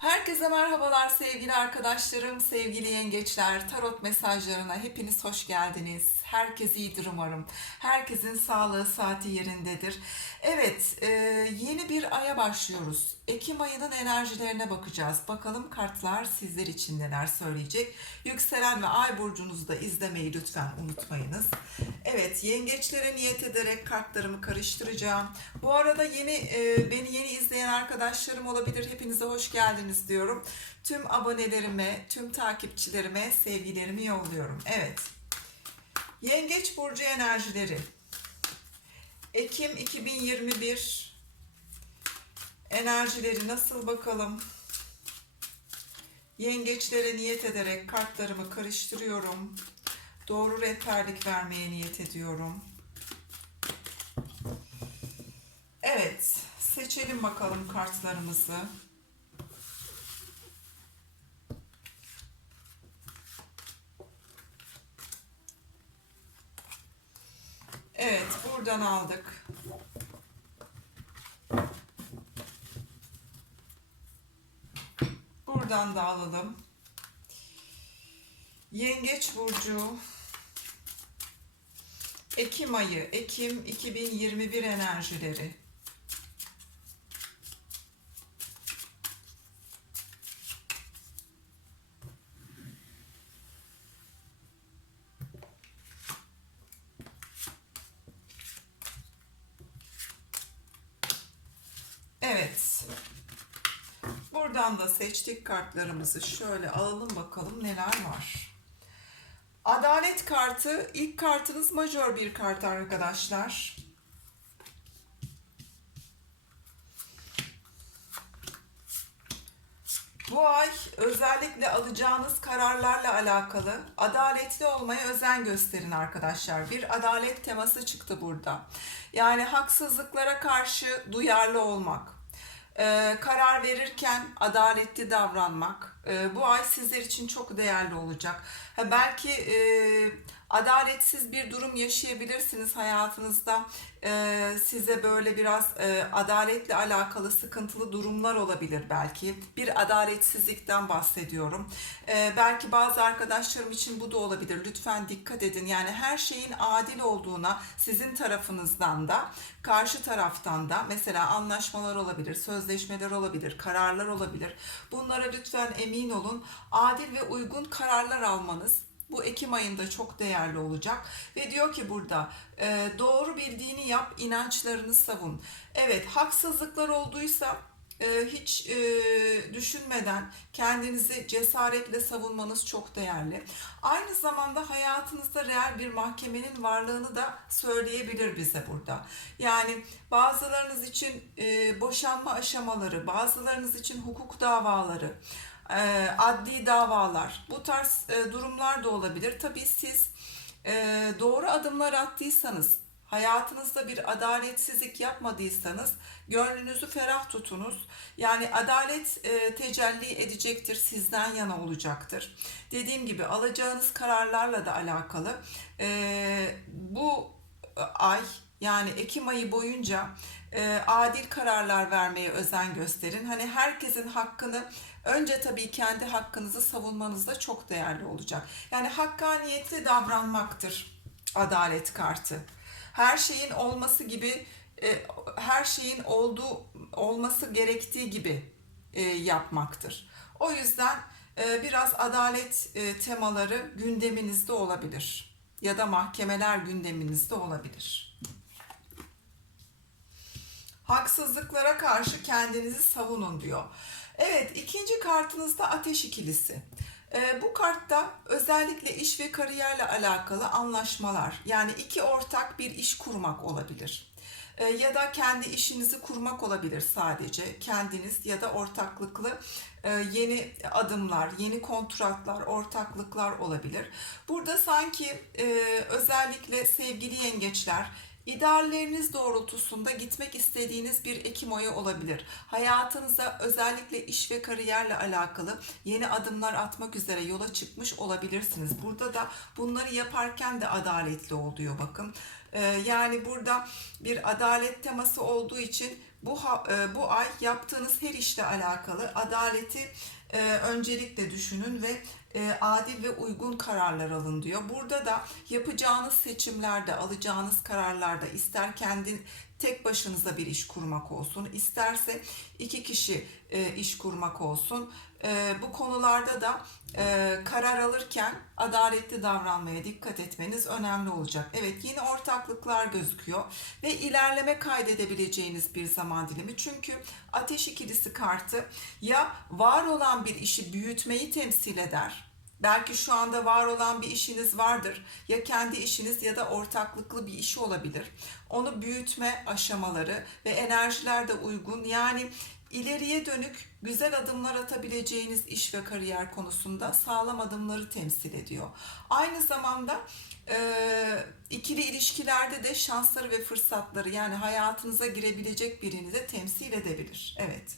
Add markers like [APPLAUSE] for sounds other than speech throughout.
Herkese merhabalar sevgili arkadaşlarım, sevgili yengeçler. Tarot mesajlarına hepiniz hoş geldiniz. Herkes iyidir umarım. Herkesin sağlığı, saati yerindedir. Evet, e, yeni bir aya başlıyoruz. Ekim ayının enerjilerine bakacağız. Bakalım kartlar sizler için neler söyleyecek. Yükselen ve ay burcunuzu da izlemeyi lütfen unutmayınız. Evet, yengeçlere niyet ederek kartlarımı karıştıracağım. Bu arada yeni e, beni yeni izleyen arkadaşlarım olabilir. Hepinize hoş geldiniz diyorum. Tüm abonelerime, tüm takipçilerime sevgilerimi yolluyorum. Evet. Yengeç burcu enerjileri. Ekim 2021 enerjileri nasıl bakalım? Yengeçlere niyet ederek kartlarımı karıştırıyorum. Doğru rehberlik vermeye niyet ediyorum. Evet, seçelim bakalım kartlarımızı. Evet, buradan aldık. Buradan da alalım. Yengeç burcu Ekim ayı, Ekim 2021 enerjileri. Evet. Buradan da seçtik kartlarımızı. Şöyle alalım bakalım neler var. Adalet kartı. ilk kartınız majör bir kart arkadaşlar. Bu ay özellikle alacağınız kararlarla alakalı adaletli olmaya özen gösterin arkadaşlar. Bir adalet teması çıktı burada. Yani haksızlıklara karşı duyarlı olmak, ee, karar verirken adaletli davranmak e, bu ay sizler için çok değerli olacak. Belki e, adaletsiz bir durum yaşayabilirsiniz hayatınızda. E, size böyle biraz e, adaletle alakalı sıkıntılı durumlar olabilir belki. Bir adaletsizlikten bahsediyorum. E, belki bazı arkadaşlarım için bu da olabilir. Lütfen dikkat edin. Yani her şeyin adil olduğuna sizin tarafınızdan da karşı taraftan da mesela anlaşmalar olabilir, sözleşmeler olabilir, kararlar olabilir. Bunlara lütfen emin olun. Adil ve uygun kararlar almanız bu Ekim ayında çok değerli olacak. Ve diyor ki burada e, doğru bildiğini yap, inançlarını savun. Evet haksızlıklar olduysa e, hiç e, düşünmeden kendinizi cesaretle savunmanız çok değerli. Aynı zamanda hayatınızda reel bir mahkemenin varlığını da söyleyebilir bize burada. Yani bazılarınız için e, boşanma aşamaları, bazılarınız için hukuk davaları, e, adli davalar, bu tarz e, durumlar da olabilir. Tabii siz e, doğru adımlar attıysanız, hayatınızda bir adaletsizlik yapmadıysanız gönlünüzü ferah tutunuz. Yani adalet tecelli edecektir, sizden yana olacaktır. Dediğim gibi alacağınız kararlarla da alakalı. Bu ay yani Ekim ayı boyunca adil kararlar vermeye özen gösterin. Hani herkesin hakkını önce tabii kendi hakkınızı savunmanız da çok değerli olacak. Yani hakkaniyetli davranmaktır adalet kartı. Her şeyin olması gibi e, her şeyin olduğu olması gerektiği gibi e, yapmaktır. O yüzden e, biraz adalet temaları gündeminizde olabilir ya da mahkemeler gündeminizde olabilir. Haksızlıklara karşı kendinizi savunun diyor. Evet ikinci kartınızda ateş ikilisi. Ee, bu kartta özellikle iş ve kariyerle alakalı anlaşmalar yani iki ortak bir iş kurmak olabilir. Ee, ya da kendi işinizi kurmak olabilir sadece kendiniz ya da ortaklıklı e, yeni adımlar, yeni kontratlar, ortaklıklar olabilir. Burada sanki e, özellikle sevgili yengeçler İdealleriniz doğrultusunda gitmek istediğiniz bir Ekim ayı olabilir. Hayatınıza özellikle iş ve kariyerle alakalı yeni adımlar atmak üzere yola çıkmış olabilirsiniz. Burada da bunları yaparken de adaletli oluyor bakın. Ee, yani burada bir adalet teması olduğu için bu e, bu ay yaptığınız her işle alakalı adaleti e, öncelikle düşünün ve e, adil ve uygun kararlar alın diyor. Burada da yapacağınız seçimlerde, alacağınız kararlarda ister kendi tek başınıza bir iş kurmak olsun, isterse iki kişi e, iş kurmak olsun. E, bu konularda da e, karar alırken adaletli davranmaya dikkat etmeniz önemli olacak. Evet yine ortaklıklar gözüküyor ve ilerleme kaydedebileceğiniz bir zaman dilimi. Çünkü ateş ikilisi kartı ya var olan bir işi büyütmeyi temsil eder. Belki şu anda var olan bir işiniz vardır. Ya kendi işiniz ya da ortaklıklı bir iş olabilir. Onu büyütme aşamaları ve enerjiler de uygun. Yani ileriye dönük güzel adımlar atabileceğiniz iş ve kariyer konusunda sağlam adımları temsil ediyor. Aynı zamanda e, ikili ilişkilerde de şansları ve fırsatları yani hayatınıza girebilecek birini de temsil edebilir. Evet.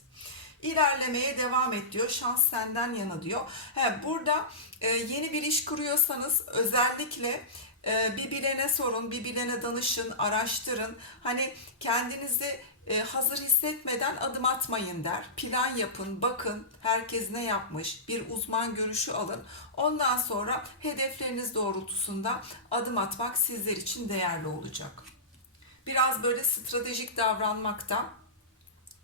İlerlemeye devam et diyor. Şans senden yana diyor. He, burada e, yeni bir iş kuruyorsanız özellikle e, bir bilene sorun, bir bilene danışın, araştırın. Hani kendinizi e, hazır hissetmeden adım atmayın der. Plan yapın, bakın herkes ne yapmış, bir uzman görüşü alın. Ondan sonra hedefleriniz doğrultusunda adım atmak sizler için değerli olacak. Biraz böyle stratejik davranmakta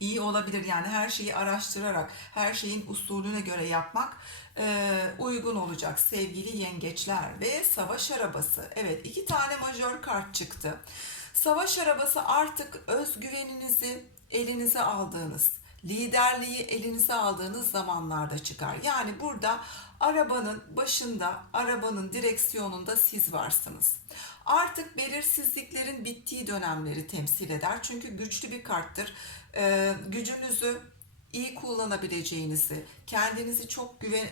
iyi olabilir. Yani her şeyi araştırarak, her şeyin usulüne göre yapmak e, uygun olacak sevgili yengeçler ve savaş arabası. Evet iki tane majör kart çıktı. Savaş arabası artık özgüveninizi elinize aldığınız, liderliği elinize aldığınız zamanlarda çıkar. Yani burada arabanın başında, arabanın direksiyonunda siz varsınız. Artık belirsizliklerin bittiği dönemleri temsil eder. Çünkü güçlü bir karttır. Ee, gücünüzü iyi kullanabileceğinizi, kendinizi çok güven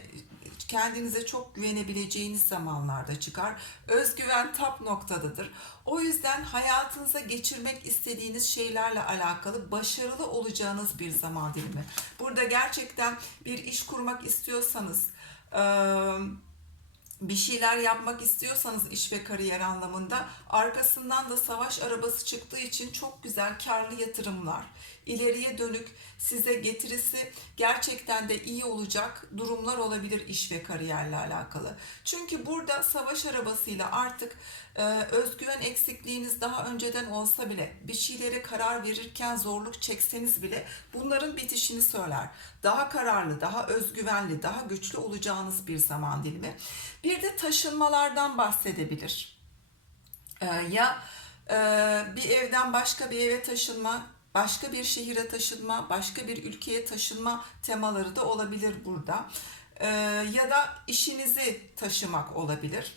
kendinize çok güvenebileceğiniz zamanlarda çıkar. Özgüven tap noktadadır. O yüzden hayatınıza geçirmek istediğiniz şeylerle alakalı başarılı olacağınız bir zaman dilimi. Burada gerçekten bir iş kurmak istiyorsanız, eee bir şeyler yapmak istiyorsanız iş ve kariyer anlamında arkasından da savaş arabası çıktığı için çok güzel karlı yatırımlar, ileriye dönük size getirisi gerçekten de iyi olacak durumlar olabilir iş ve kariyerle alakalı. Çünkü burada savaş arabasıyla artık özgüven eksikliğiniz daha önceden olsa bile bir şeylere karar verirken zorluk çekseniz bile bunların bitişini söyler. Daha kararlı, daha özgüvenli, daha güçlü olacağınız bir zaman dilimi. Bir de taşınmalardan bahsedebilir. Ee, ya e, bir evden başka bir eve taşınma, başka bir şehire taşınma, başka bir ülkeye taşınma temaları da olabilir burada. Ee, ya da işinizi taşımak olabilir.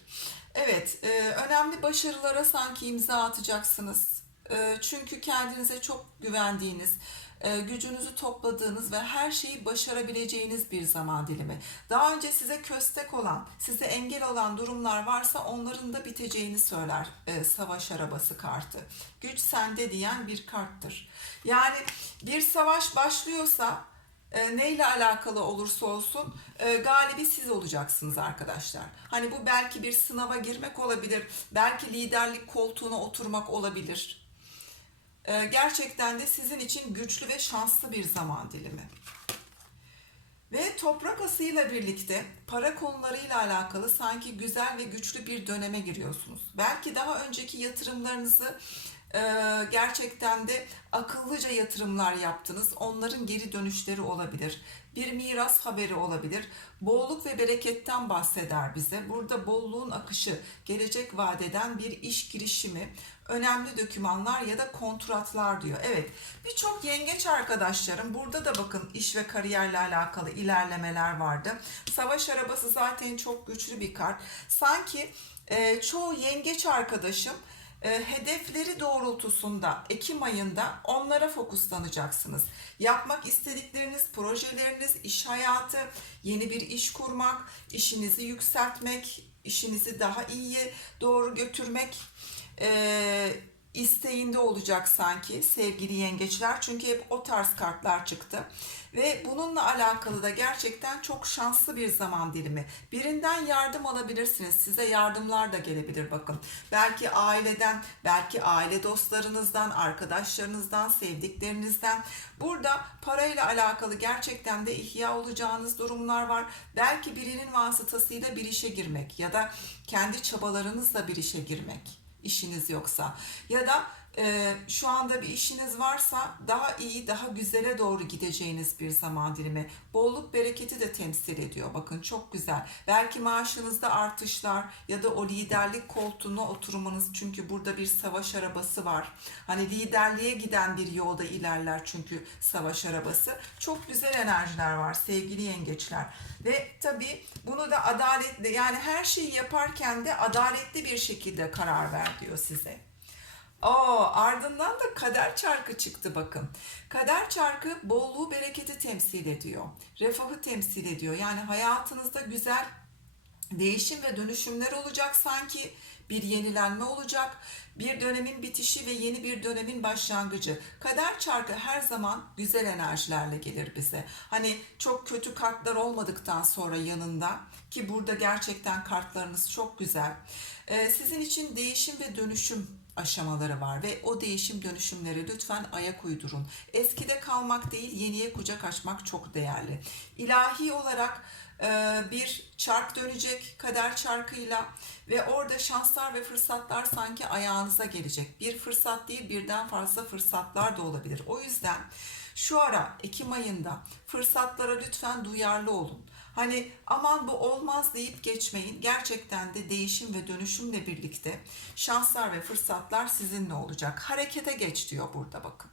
Evet, e, önemli başarılara sanki imza atacaksınız. E, çünkü kendinize çok güvendiğiniz, e, gücünüzü topladığınız ve her şeyi başarabileceğiniz bir zaman dilimi. Daha önce size köstek olan, size engel olan durumlar varsa onların da biteceğini söyler e, savaş arabası kartı. Güç sende diyen bir karttır. Yani bir savaş başlıyorsa e, neyle alakalı olursa olsun e, galibi siz olacaksınız arkadaşlar. Hani bu belki bir sınava girmek olabilir, belki liderlik koltuğuna oturmak olabilir. E, gerçekten de sizin için güçlü ve şanslı bir zaman dilimi. Ve toprak asıyla birlikte para konularıyla alakalı sanki güzel ve güçlü bir döneme giriyorsunuz. Belki daha önceki yatırımlarınızı gerçekten de akıllıca yatırımlar yaptınız. Onların geri dönüşleri olabilir. Bir miras haberi olabilir. Bolluk ve bereketten bahseder bize. Burada bolluğun akışı, gelecek vadeden bir iş girişimi, önemli dokümanlar ya da kontratlar diyor. Evet birçok yengeç arkadaşlarım burada da bakın iş ve kariyerle alakalı ilerlemeler vardı. Savaş arabası zaten çok güçlü bir kart. Sanki e, çoğu yengeç arkadaşım hedefleri doğrultusunda Ekim ayında onlara fokuslanacaksınız. Yapmak istedikleriniz, projeleriniz, iş hayatı, yeni bir iş kurmak, işinizi yükseltmek, işinizi daha iyiye doğru götürmek, e, isteğinde olacak sanki sevgili yengeçler. Çünkü hep o tarz kartlar çıktı. Ve bununla alakalı da gerçekten çok şanslı bir zaman dilimi. Birinden yardım alabilirsiniz. Size yardımlar da gelebilir bakın. Belki aileden, belki aile dostlarınızdan, arkadaşlarınızdan, sevdiklerinizden. Burada parayla alakalı gerçekten de ihya olacağınız durumlar var. Belki birinin vasıtasıyla bir işe girmek ya da kendi çabalarınızla bir işe girmek işiniz yoksa. Ya da e, şu anda bir işiniz varsa daha iyi, daha güzele doğru gideceğiniz bir zaman dilimi. Bolluk bereketi de temsil ediyor. Bakın çok güzel. Belki maaşınızda artışlar ya da o liderlik koltuğuna oturmanız çünkü burada bir savaş arabası var. Hani liderliğe giden bir yolda ilerler çünkü savaş arabası. Çok güzel enerjiler var sevgili yengeçler. Ve tabii bunu da adaletli yani her şeyi yaparken de adaletli bir şekilde karar ver diyor size. Aa, ardından da kader çarkı çıktı bakın. Kader çarkı bolluğu, bereketi temsil ediyor. Refahı temsil ediyor. Yani hayatınızda güzel değişim ve dönüşümler olacak sanki. Bir yenilenme olacak. Bir dönemin bitişi ve yeni bir dönemin başlangıcı. Kader çarkı her zaman güzel enerjilerle gelir bize. Hani çok kötü kartlar olmadıktan sonra yanında ki burada gerçekten kartlarınız çok güzel. Ee, sizin için değişim ve dönüşüm aşamaları var ve o değişim dönüşümleri lütfen ayak uydurun. Eskide kalmak değil, yeniye kucak açmak çok değerli. İlahi olarak e, bir çark dönecek kader çarkıyla ve orada şanslar ve fırsatlar sanki ayağınıza gelecek. Bir fırsat değil, birden fazla fırsatlar da olabilir. O yüzden şu ara Ekim ayında fırsatlara lütfen duyarlı olun. Hani aman bu olmaz deyip geçmeyin. Gerçekten de değişim ve dönüşümle birlikte şanslar ve fırsatlar sizinle olacak. Harekete geç diyor burada bakın.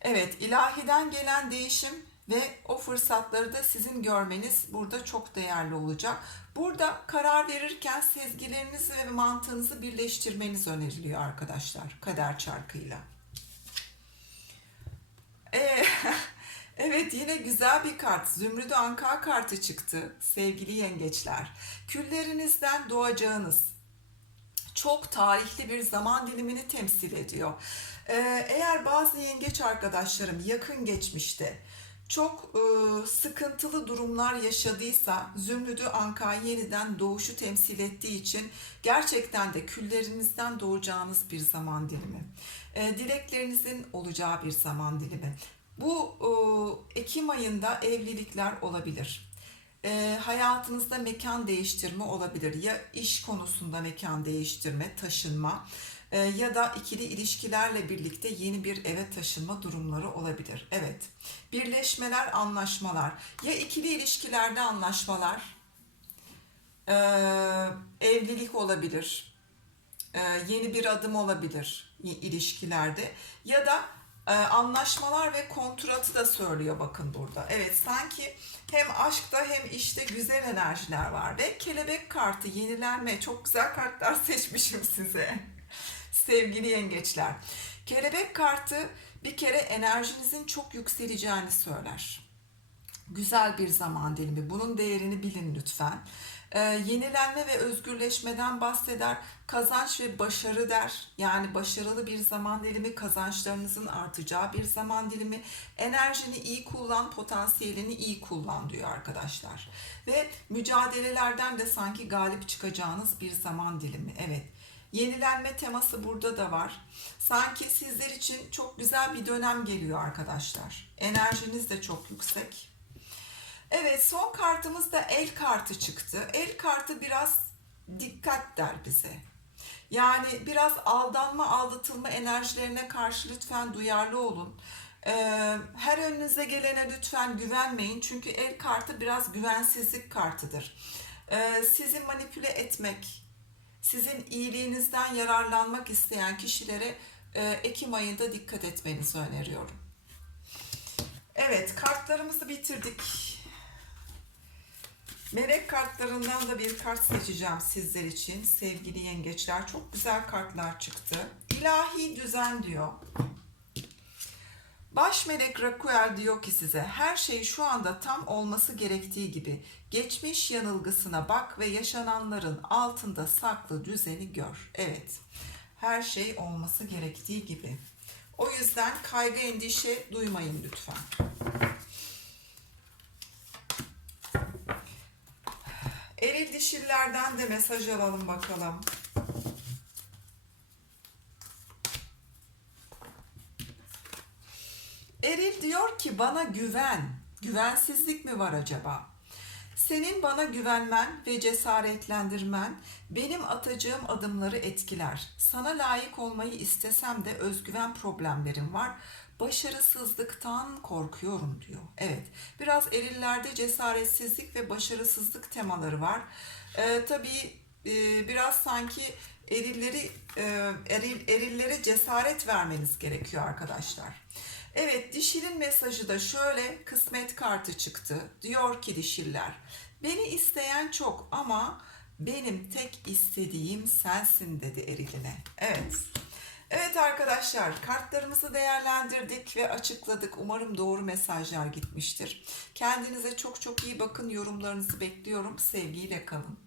Evet, ilahiden gelen değişim ve o fırsatları da sizin görmeniz burada çok değerli olacak. Burada karar verirken sezgilerinizi ve mantığınızı birleştirmeniz öneriliyor arkadaşlar kader çarkıyla. Ee, Evet yine güzel bir kart. Zümrüdü Anka kartı çıktı sevgili yengeçler. Küllerinizden doğacağınız çok tarihli bir zaman dilimini temsil ediyor. Ee, eğer bazı yengeç arkadaşlarım yakın geçmişte çok e, sıkıntılı durumlar yaşadıysa Zümrüdü Anka yeniden doğuşu temsil ettiği için gerçekten de küllerinizden doğacağınız bir zaman dilimi. E, dileklerinizin olacağı bir zaman dilimi. Bu e, Ekim ayında evlilikler olabilir. E, hayatınızda mekan değiştirme olabilir. Ya iş konusunda mekan değiştirme, taşınma e, ya da ikili ilişkilerle birlikte yeni bir eve taşınma durumları olabilir. Evet. Birleşmeler, anlaşmalar. Ya ikili ilişkilerde anlaşmalar, e, evlilik olabilir. E, yeni bir adım olabilir ilişkilerde ya da e, anlaşmalar ve kontratı da söylüyor bakın burada. Evet sanki hem aşkta hem işte güzel enerjiler var ve kelebek kartı yenilenme çok güzel kartlar [LAUGHS] seçmişim size sevgili yengeçler. Kelebek kartı bir kere enerjinizin çok yükseleceğini söyler. Güzel bir zaman dilimi. Bunun değerini bilin lütfen. Ee, yenilenme ve özgürleşmeden bahseder. Kazanç ve başarı der. Yani başarılı bir zaman dilimi, kazançlarınızın artacağı bir zaman dilimi. Enerjini iyi kullan, potansiyelini iyi kullan diyor arkadaşlar. Ve mücadelelerden de sanki galip çıkacağınız bir zaman dilimi. Evet. Yenilenme teması burada da var. Sanki sizler için çok güzel bir dönem geliyor arkadaşlar. Enerjiniz de çok yüksek. Evet son kartımız da el kartı çıktı. El kartı biraz dikkat der bize. Yani biraz aldanma, aldatılma enerjilerine karşı lütfen duyarlı olun. Ee, her önünüze gelene lütfen güvenmeyin. Çünkü el kartı biraz güvensizlik kartıdır. Ee, sizi manipüle etmek, sizin iyiliğinizden yararlanmak isteyen kişilere e, Ekim ayında dikkat etmenizi öneriyorum. Evet, kartlarımızı bitirdik. Melek kartlarından da bir kart seçeceğim sizler için sevgili yengeçler. Çok güzel kartlar çıktı. İlahi düzen diyor. Baş melek Rakuel diyor ki size her şey şu anda tam olması gerektiği gibi geçmiş yanılgısına bak ve yaşananların altında saklı düzeni gör. Evet Her şey olması gerektiği gibi. O yüzden kaygı endişe duymayın lütfen. Eril dişillerden de mesaj alalım bakalım. Eril diyor ki bana güven. Güvensizlik mi var acaba? Senin bana güvenmen ve cesaretlendirmen benim atacağım adımları etkiler. Sana layık olmayı istesem de özgüven problemlerim var. Başarısızlıktan korkuyorum diyor. Evet, biraz erillerde cesaretsizlik ve başarısızlık temaları var. Ee, tabii e, biraz sanki erilleri e, eril, erillere cesaret vermeniz gerekiyor arkadaşlar. Evet dişilin mesajı da şöyle kısmet kartı çıktı. Diyor ki dişiller beni isteyen çok ama benim tek istediğim sensin dedi eriline. Evet. Evet arkadaşlar kartlarımızı değerlendirdik ve açıkladık. Umarım doğru mesajlar gitmiştir. Kendinize çok çok iyi bakın. Yorumlarınızı bekliyorum. Sevgiyle kalın.